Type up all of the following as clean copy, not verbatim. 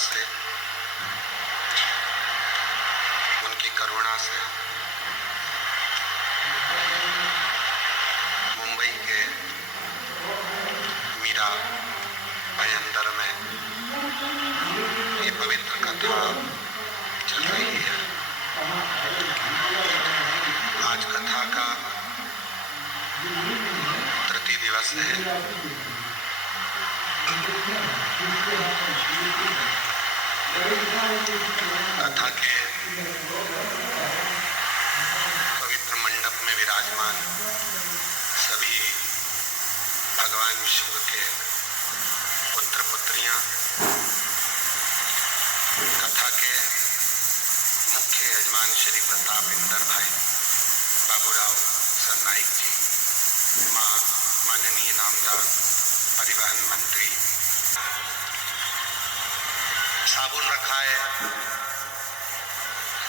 से, उनकी करुणा से मुंबई के मीरा भाईंदर में ये पवित्र कथा चल रही है। आज कथा का तृतीय दिवस है। कथा के पवित्र मंडप में विराजमान सभी भगवान शिव के पुत्र पुत्रियां, कथा के मुख्य यजमान श्री प्रताप इंदर भाई, बाबूराव सरनाईक जी, माननीय नामदार परिवहन मंत्री, साबुन रखा है,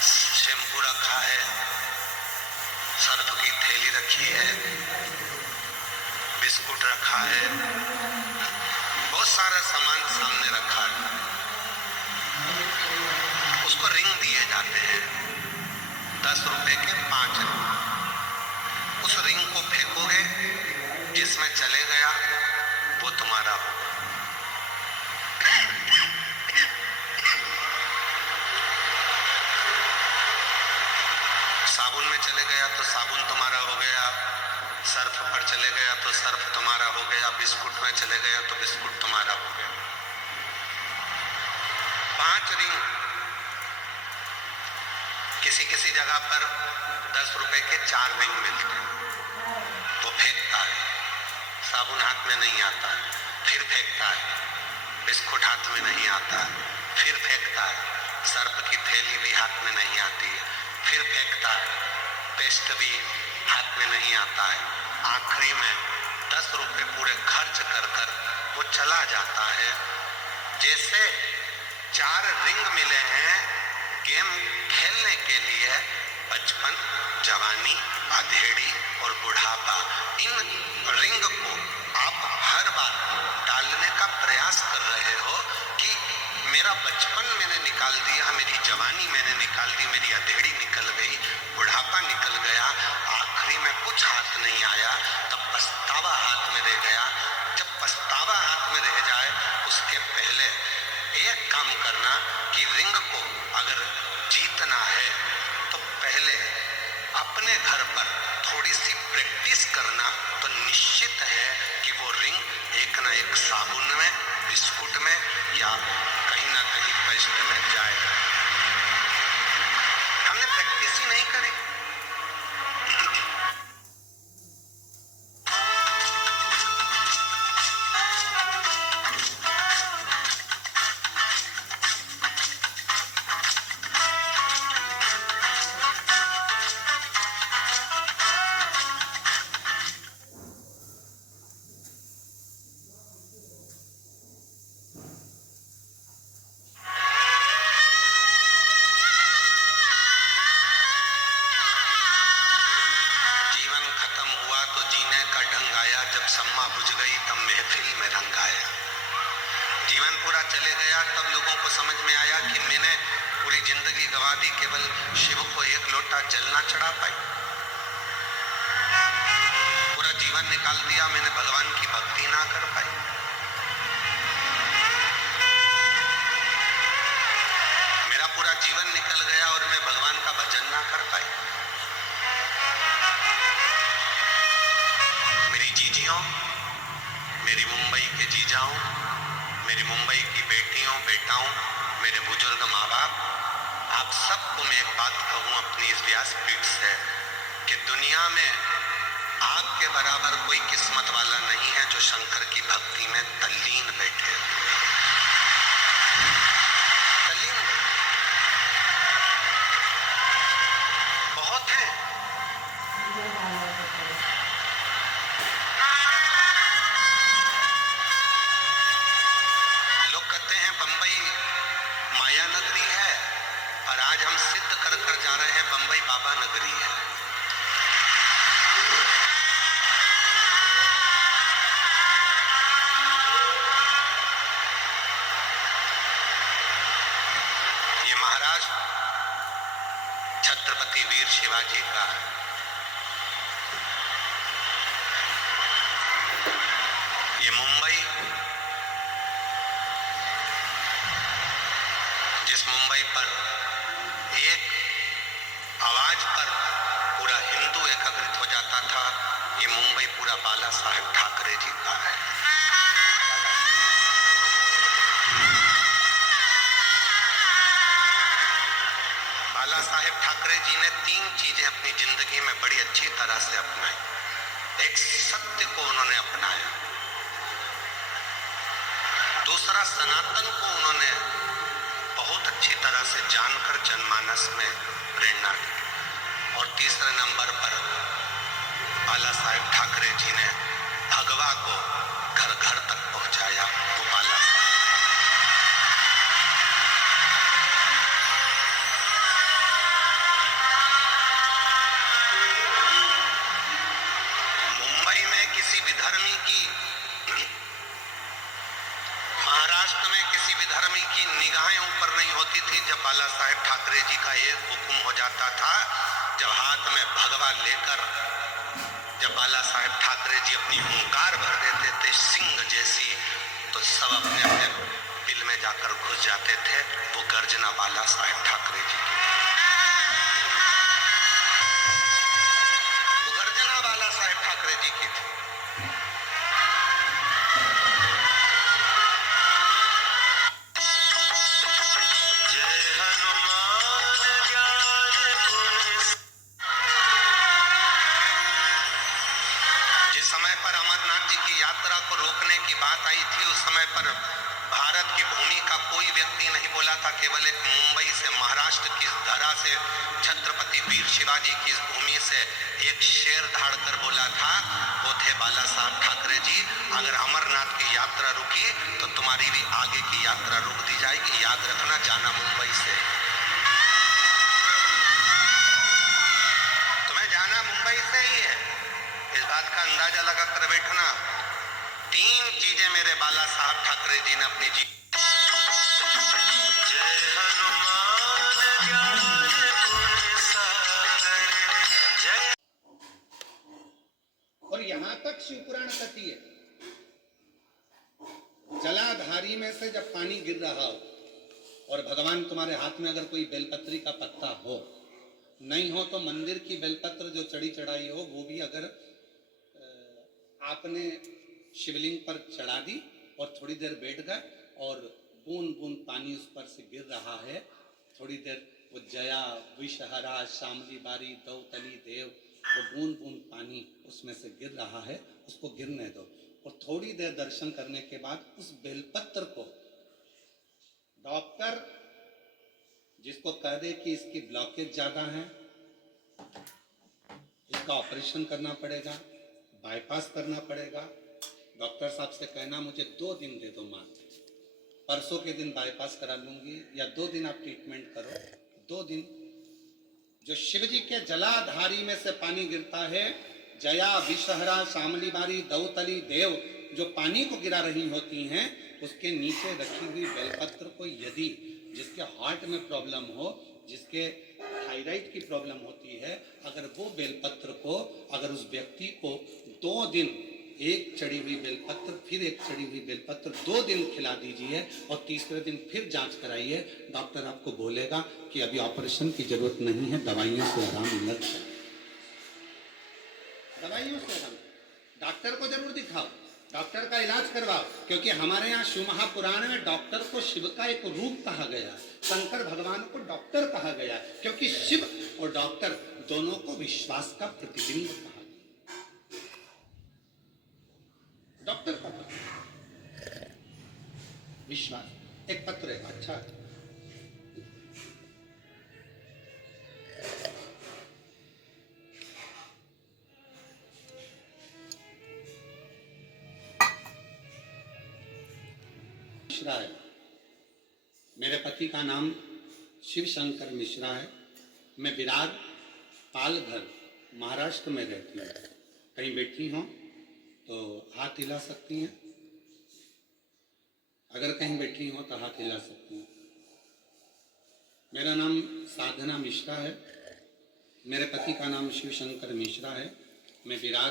शैम्पू रखा है, सर्फ की थैली रखी है, बिस्कुट रखा है, बहुत सारा सामान सामने रखा है। उसको रिंग दिए जाते हैं, 10 रुपए के 5 रिंग। उस रिंग को फेंकोगे, जिसमें चले गया वो तुम्हारा होगा। साबुन में चले गया तो साबुन तुम्हारा हो गया, सर्फ पर चले गया तो सर्फ तुम्हारा हो गया, बिस्कुट में चले गया तो बिस्कुट तुम्हारा हो गया। 5 रिंग, किसी किसी जगह पर 10 रुपए के 4 रिंग मिलते हैं। वो फेंकता है, साबुन हाथ में नहीं आता है, फिर फेंकता है, बिस्कुट हाथ में नहीं आता है, फिर फेंकता है, सर्फ की थैली भी हाथ में नहीं आती है, फिर फेंकता है, पेस्ट भी हाथ में नहीं आता है। आखिरी में 10 रुपए पूरे खर्च कर कर वो चला जाता है। जैसे 4 रिंग मिले हैं गेम खेलने के लिए, बचपन, जवानी, अधेड़ी और बुढ़ापा, इन रिंग को आप हर बार डालने का प्रयास कर रहे हो कि मेरा बचपन मैंने निकाल दिया, मेरी जवानी मैंने निकाल दी, मेरी अधेड़ी निकल गई, बुढ़ापा निकल गया, आखिरी में कुछ हाथ नहीं आया, तब पछतावा हाथ में रह गया। जब पछतावा हाथ में रह जाए उसके पहले एक काम करना कि रिंग को अगर जीतना है तो पहले अपने घर पर थोड़ी सी प्रैक्टिस करना, तो निश्चित है कि वो रिंग एक ना एक साबुन में, बिस्कुट में या कहीं ना कहीं पेस्ट में जाएगा। हमने प्रैक्टिस ही नहीं करी। सम्मा बुझ गई तब महफिल में रंग आया। जीवन पूरा चले गया तब लोगों को समझ में आया कि मैंने पूरी जिंदगी गवा दी, केवल शिव को एक लोटा जल ना चढ़ा पाई। पूरा जीवन निकाल दिया, मैंने भगवान की भक्ति ना कर पाई। मेरा पूरा जीवन निकल गया और मैं भगवान का भजन ना कर पाई। मेरी मुंबई के जीजाओं, मेरी मुंबई की बेटियों, बेटाओं, मेरे बुजुर्ग माँ बाप, आप सबको मैं एक बात कहूँ अपनी इस व्यासपीठ से कि दुनिया में आपके बराबर कोई किस्मत वाला नहीं है जो शंकर की भक्ति में तल्लीन बैठे। तल्लीन बहुत है। बंबई माया नगरी है और आज हम सिद्ध कर जा रहे हैं बंबई बाबा नगरी है। शिवाजी का है। ये मुंबई, जिस मुंबई पर एक आवाज पर पूरा हिंदू एकत्रित हो जाता था, ये मुंबई पूरा बाला साहेब ठाकरे जी का है। बाला साहेब ठाकरे जी ने 3 चीजें अपनी जिंदगी में बड़ी अच्छी तरह से अपनाई। एक, सत्य को उन्होंने अपनाया। दूसरा, सनातन को उन्होंने बहुत अच्छी तरह से जानकर जनमानस में प्रेरणा दी। और तीसरे नंबर पर बाला साहेब ठाकरे जी ने भगवा को घर घर तक पहुंचाया। वो बाला साहेब मुंबई में किसी विधर्मी की, महाराष्ट्र में किसी विधर्मी की निगाहें ऊपर नहीं होती थी जब बाला साहेब ठाकरे जी का एक हुक्म हो जाता था। जब हाथ में भगवा लेकर जब बाला साहेब ठाकरे जी अपनी हुंकार भर देते थे सिंह जैसी, तो सब अपने अपने बिल में जाकर घुस जाते थे। वो गर्जना बाला साहेब ठाकरे जी की, वो गर्जना बाला साहेब ठाकरे जी की थी। समय पर अमरनाथ जी की यात्रा को रोकने की बात आई थी, उस समय पर भारत की भूमि का कोई व्यक्ति नहीं बोला था। केवल एक मुंबई से, महाराष्ट्र की धरा से, छत्रपति वीर शिवाजी की इस भूमि से एक शेर धाड़ कर बोला था, वो थे बाला साहब ठाकरे जी। अगर अमरनाथ की यात्रा रुकी तो तुम्हारी भी आगे की यात्रा रोक दी जाएगी। याद रखना, जाना मुंबई से, तुम्हें जाना मुंबई से ही है। इस बात का अंदाजा लगा कर बैठना। 3 चीजें मेरे बाला साहब ठाकरे जी ने अपनी जय हनुमान ज्ञान गुण सागर जय। और यहां तक शिवपुराण कहती है, जलाधारी में से जब पानी गिर रहा हो और भगवान तुम्हारे हाथ में अगर कोई बेलपत्री का पत्ता हो, नहीं हो तो मंदिर की बेलपत्र जो चढ़ी चढ़ाई हो वो भी अगर आपने शिवलिंग पर चढ़ा दी और थोड़ी देर बैठ गए और बूंद बूंद पानी उस पर से गिर रहा है, थोड़ी देर वो जया विषहरा शामली बारी दौतली देव, वो बूंद बूंद पानी उसमें से गिर रहा है, उसको गिरने दो। और थोड़ी देर दर्शन करने के बाद उस बेलपत्र को डॉक्टर जिसको कह दे कि इसकी ब्लॉकेज ज्यादा है, इसका ऑपरेशन करना पड़ेगा, बाईपास करना पड़ेगा, डॉक्टर साहब से कहना मुझे 2 दिन दे दो मात्र, परसों के दिन बाईपास करा लूंगी, या 2 दिन आप ट्रीटमेंट करो। 2 दिन जो शिव जी के जलाधारी में से पानी गिरता है, जया विषहरा शामली बारी दौतली देव, जो पानी को गिरा रही होती हैं, उसके नीचे रखी हुई बेलपत्र को यदि जिसके हार्ट में प्रॉब्लम हो, जिसके थायराइड की प्रॉब्लम होती है, अगर वो बेलपत्र को अगर उस व्यक्ति को 2 दिन एक चढ़ी हुई बेलपत्र फिर एक चढ़ी हुई बेलपत्र 2 दिन खिला दीजिए और तीसरे दिन फिर जांच कराइए, डॉक्टर आपको बोलेगा कि अभी ऑपरेशन की जरूरत नहीं है, दवाइयों से आराम मिल जाए। दवाइयों से आराम, डॉक्टर को जरूर दिखाओ, डॉक्टर का इलाज करवाओ, क्योंकि हमारे यहाँ शिव महापुराण में डॉक्टर को शिव का एक रूप कहा गया, शंकर भगवान को डॉक्टर कहा गया, क्योंकि शिव और डॉक्टर दोनों को विश्वास का प्रतिबिंब कहा गया। डॉक्टर का पत्र, विश्वास, एक पत्र है, अच्छा है। मिश्रा है, मेरे पति का नाम शिव शंकर मिश्रा है। मैं विरार पालघर महाराष्ट्र में रहती हूँ। कहीं बैठी हो तो हाथ हिला सकती हैं, अगर कहीं बैठी हो तो हाथ हिला सकती हैं। मेरा नाम साधना मिश्रा है। मेरे पति का नाम शिवशंकर मिश्रा है। मैं विरार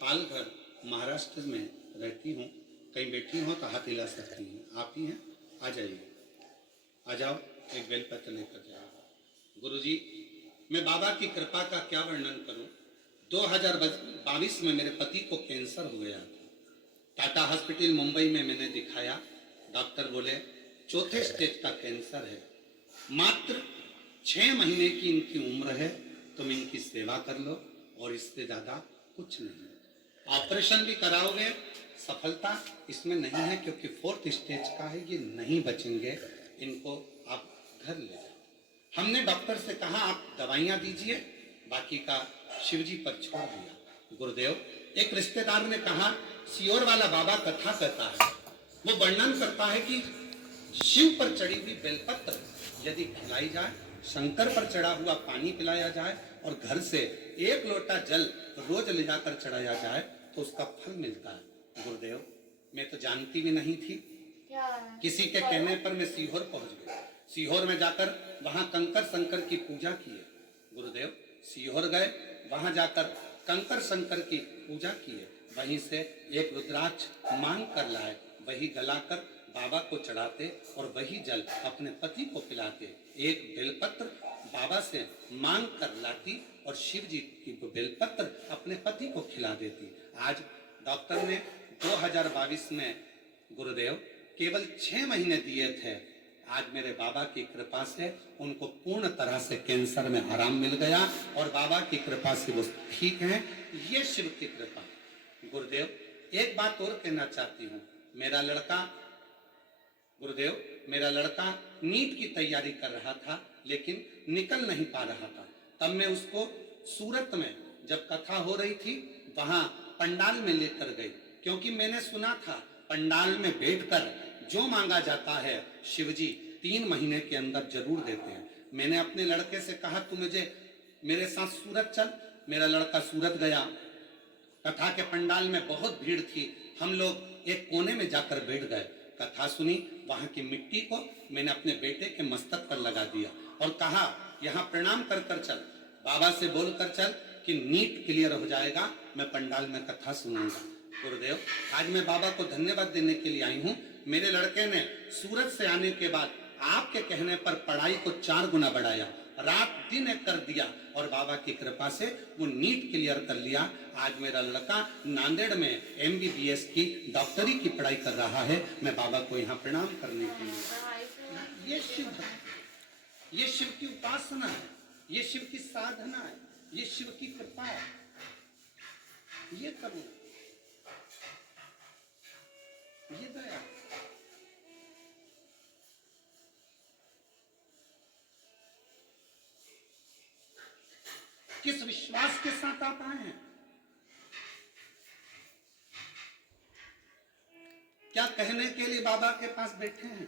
पालघर महाराष्ट्र में रहती हूँ। कहीं बैठी हो तो हाथ हिला सकती हैं। आप ही हैं, आ जाइए, आ जाओ, एक बेलपत्र लेकर जाओ। गुरुजी, मैं बाबा की कृपा का क्या वर्णन करूं। 2022 में मेरे पति को कैंसर हो गया था। टाटा हॉस्पिटल मुंबई में मैंने दिखाया। डॉक्टर बोले चौथे स्टेज का कैंसर है, मात्र 6 महीने की इनकी उम्र है, तुम इनकी सेवा कर लो और इससे ज्यादा कुछ नहीं। ऑपरेशन भी कराओगे, सफलता इसमें नहीं है क्योंकि 4th स्टेज का है, ये नहीं बचेंगे, इनको आप घर ले जाओ। हमने डॉक्टर से कहा आप दवाइयां दीजिए, बाकी का शिव जी पर छोड़ दिया। गुरुदेव, एक रिश्तेदार ने कहा सियोर वाला बाबा कथा कहता है, वो वर्णन करता है कि शिव पर चढ़ी हुई बेलपत्र यदि खिलाई जाए, शंकर पर चढ़ा हुआ पानी पिलाया जाए और घर से 1 लोटा जल रोज ले जाकर चढ़ाया जाए तो उसका फल मिलता है। गुरुदेव, मैं तो जानती भी नहीं थी। किसी के कहने पर मैं सीहोर पहुंच गया। सीहोर में जाकर वहां कंकर शंकर की पूजा किए। गुरुदेव, सीहोर गए, वहां जाकर कंकर शंकर की पूजा किए, वहीं से एक रुद्राक्ष मांग कर लाए, वही गलाकर बाबा को चढ़ाते और वही जल अपने पति को पिलाते। एक बेलपत्र बाबा से मांग कर लाती और शिव जी की बेलपत्र अपने पति को खिला देती। आज डॉक्टर ने 2022 में गुरुदेव केवल 6 महीने दिए थे। आज मेरे बाबा की कृपा से उनको पूर्ण तरह से कैंसर में आराम मिल गया और बाबा की कृपा से वो ठीक हैं। ये शिव की कृपा। गुरुदेव, एक बात और कहना चाहती हूँ। मेरा लड़का नीट की तैयारी कर रहा था लेकिन निकल नहीं पा रहा था। तब मैं उसको सूरत में जब कथा हो रही थी वहां पंडाल में लेकर गई, क्योंकि मैंने सुना था पंडाल में बैठकर जो मांगा जाता है शिवजी 3 महीने के अंदर जरूर देते हैं। मैंने अपने लड़के से कहा तू मुझे मेरे साथ सूरत चल। मेरा लड़का सूरत गया। कथा के पंडाल में बहुत भीड़ थी, हम लोग एक कोने में जाकर बैठ गए। कथा सुनी, वहां की मिट्टी को मैंने अपने बेटे के मस्तक पर लगा दिया और कहा यहाँ प्रणाम कर कर चल, बाबा से बोल कर चल कि नीट क्लियर हो जाएगा, मैं पंडाल में कथा सुनूंगा। गुरुदेव, आज मैं बाबा को धन्यवाद देने के लिए आई हूँ। मेरे लड़के ने सूरत से आने के बाद आपके कहने पर पढ़ाई को 4 गुना बढ़ाया, रात दिन एक कर दिया और बाबा की कृपा से वो नीट क्लियर कर लिया। आज मेरा लड़का नांदेड़ में MBBS की डॉक्टरी की पढ़ाई कर रहा है। मैं बाबा को यहाँ प्रणाम करने के लिए, ये शिव है, ये शिव की उपासना है, ये शिव की साधना है, ये शिव की कृपा है। ये करूँ, ये दया। किस विश्वास के साथ आप आए हैं? क्या कहने के लिए बाबा के पास बैठे हैं?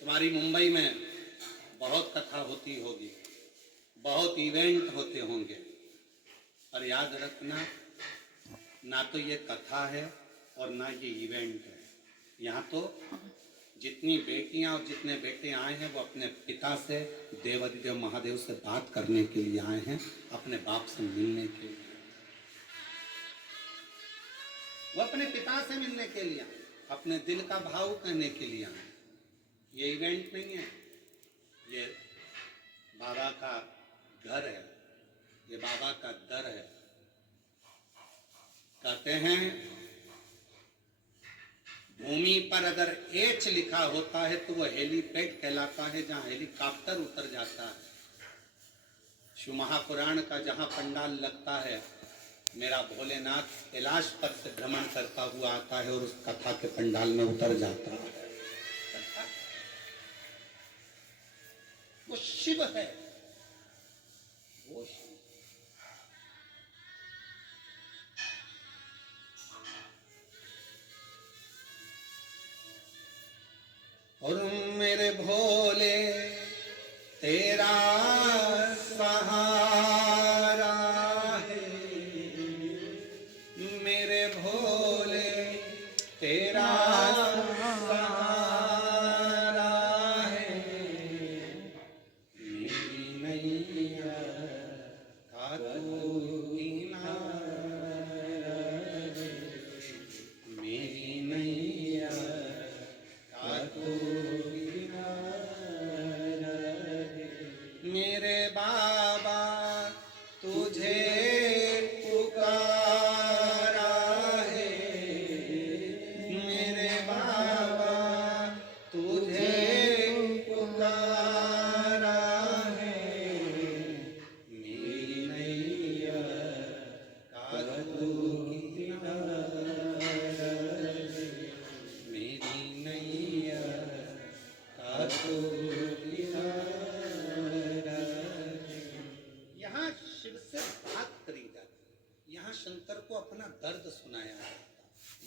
तुम्हारी मुंबई में बहुत कथा होती होगी, बहुत इवेंट होते होंगे, पर याद रखना ना तो ये कथा है और ना ये इवेंट है। यहाँ तो जितनी बेटियां और जितने बेटे आए हैं वो अपने पिता से, देवाधिदेव महादेव से बात करने के लिए आए हैं, अपने बाप से मिलने के लिए। वो अपने पिता से मिलने के लिए आए, अपने दिल का भाव कहने के लिए आए। ये इवेंट नहीं है, ये बाबा का घर है, ये बाबा का दर है। कहते हैं भूमि पर अगर H लिखा होता है तो वो हेलीपैड कहलाता है, जहां हेलीकॉप्टर उतर जाता है। शिव महापुराण का जहां पंडाल लगता है, मेरा भोलेनाथ कैलाश पर से भ्रमण करता हुआ आता है और उस कथा के पंडाल में उतर जाता है। वो शिव है, वो शिव। और मेरे भोले तेरा सहारा है, मेरे भोले तेरा सहारा है,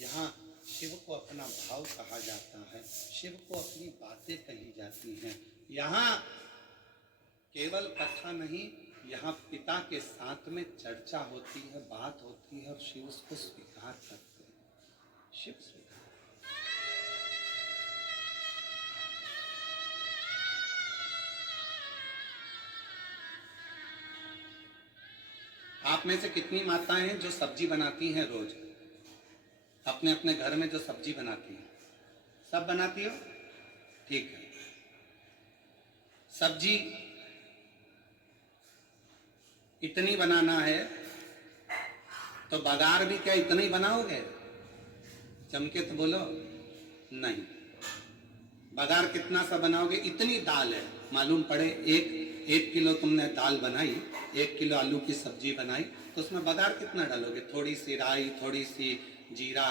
यहाँ शिव को अपना भाव कहा जाता है, शिव को अपनी बातें कही जाती हैं। यहाँ केवल कथा नहीं, यहाँ पिता के साथ में चर्चा होती है, बात होती है और शिव उसको स्वीकार करते हैं। शिव स्वीकार। आप में से कितनी माताएं हैं जो सब्जी बनाती हैं रोज, अपने अपने घर में जो सब्जी बनाती हैं? सब बनाती हो? ठीक है। सब्जी इतनी बनाना है तो बघार भी क्या इतना ही बनाओगे? चमके तो बोलो नहीं। बघार कितना सा बनाओगे? इतनी दाल है, मालूम पड़े एक किलो तुमने दाल बनाई, 1 किलो आलू की सब्जी बनाई, तो उसमें बघार कितना डालोगे? थोड़ी सी राई, थोड़ी सी जीरा,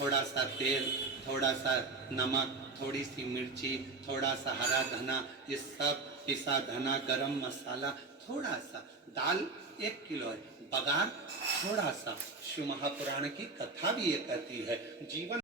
थोड़ा सा तेल, थोड़ा सा नमक, थोड़ी सी मिर्ची, थोड़ा सा हरा धना, ये सब पिसा धना, गरम मसाला, थोड़ा सा। दाल 1 किलो है, बघार थोड़ा सा। शिव महापुराण की कथा भी ये कहती है, जीवन